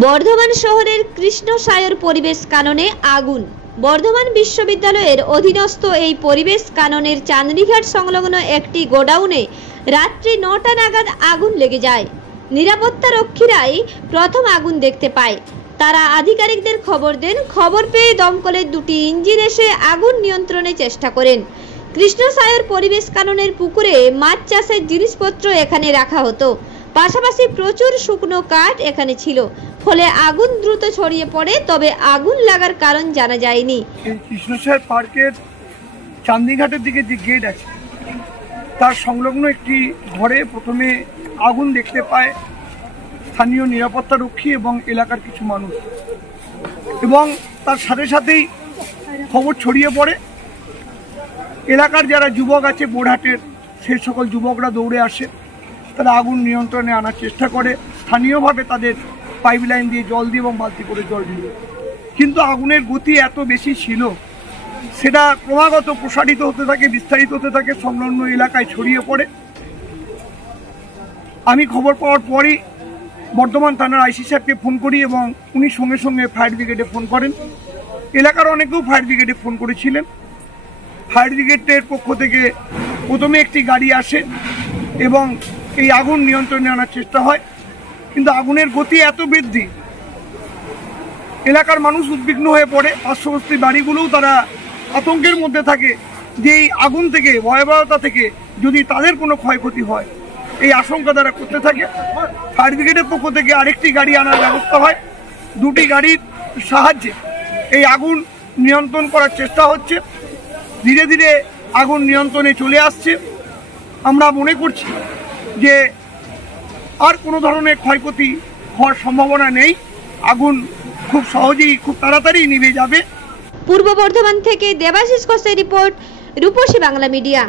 বর্ধমান শহরের কৃষ্ণসায়র পরিবেশ কাননে আগুন। বর্ধমান বিশ্ববিদ্যালয়ের অধীনস্থ এই পরিবেশ কাননের চাঁদনীঘাট সংলগ্ন একটি গোডাউনে রাত্রি ৯টা নাগাদ আগুন লেগে যায়। নিরাপত্তা রক্ষীরাই প্রথম আগুন দেখতে পায়। তারা আধিকারিকদের খবর দেন। খবর পেয়ে দমকলের দুটি ইঞ্জিন এসে আগুন নিয়ন্ত্রণের চেষ্টা করেন। কৃষ্ণসায়র পরিবেশ কাননের পুকুরে মাছ চাষের জিনিসপত্র এখানে রাখা হতো, পাশাপাশি প্রচুর শুকনো কাঠ এখানে ছিল, ফলে আগুন দ্রুত ছড়িয়ে পড়ে। তবে আগুন লাগার কারণ জানা যায়নি। কৃষ্ণসায়র পার্কের চাঁদনীঘাটের দিকে যে গেট আছে তার সংলগ্ন একটি ঘরে প্রথমে আগুন দেখতে পায় স্থানীয় নিরাপত্তা রক্ষী এবং এলাকার কিছু মানুষ, এবং তার সাথে সাথেই খবর ছড়িয়ে পড়ে। এলাকার যারা যুবক আছে বোরহাটের, সেই সকল যুবকরা দৌড়ে আসে। তারা আগুন নিয়ন্ত্রণে আনার চেষ্টা করে, স্থানীয়ভাবে তাদের পাইপলাইন দিয়ে জল দিয়ে এবং বালতি করে জল দিয়ে। কিন্তু আগুনের গতি এত বেশি ছিল, সেটা ক্রমাগত প্রসারিত হতে থাকে, বিস্তারিত হতে থাকে, সংলগ্ন এলাকায় ছড়িয়ে পড়ে। আমি খবর পাওয়ার পরই বর্ধমান থানার আইসি সাহেবকে ফোন করি এবং উনি সঙ্গে সঙ্গে ফায়ার ব্রিগেডে ফোন করেন। এলাকার অনেকেও ফায়ার ব্রিগেডে ফোন করেছিলেন। ফায়ার ব্রিগেডের পক্ষ থেকে প্রথমে একটি গাড়ি আসে এবং এই আগুন নিয়ন্ত্রণে আনার চেষ্টা হয়, কিন্তু আগুনের গতি এত বৃদ্ধি, এলাকার মানুষ উদ্বিগ্ন হয়ে পড়ে। পার্শ্ববর্তী বাড়িগুলোও তারা আতঙ্কের মধ্যে থাকে যে এই আগুন থেকে, ভয়াবহতা থেকে যদি তাদের কোনো ক্ষয়ক্ষতি হয়, এই আশঙ্কা তারা করতে থাকে। ফায়ার ব্রিগেডের পক্ষ থেকে আরেকটি গাড়ি আনার ব্যবস্থা হয়। দুটি গাড়ির সাহায্যে এই আগুন নিয়ন্ত্রণ করার চেষ্টা হচ্ছে। ধীরে ধীরে আগুন নিয়ন্ত্রণে চলে আসছে। আমরা মনে করছি যে আর কোনো ধরনের ক্ষয়ক্ষতি হওয়ার সম্ভাবনা নেই। আগুন খুব সহজেই, খুব তাড়াতাড়ি নিভে যাবে। পূর্ব বর্ধমান থেকে দেবাশিস ঘোষের রিপোর্ট, রূপসী বাংলা মিডিয়া।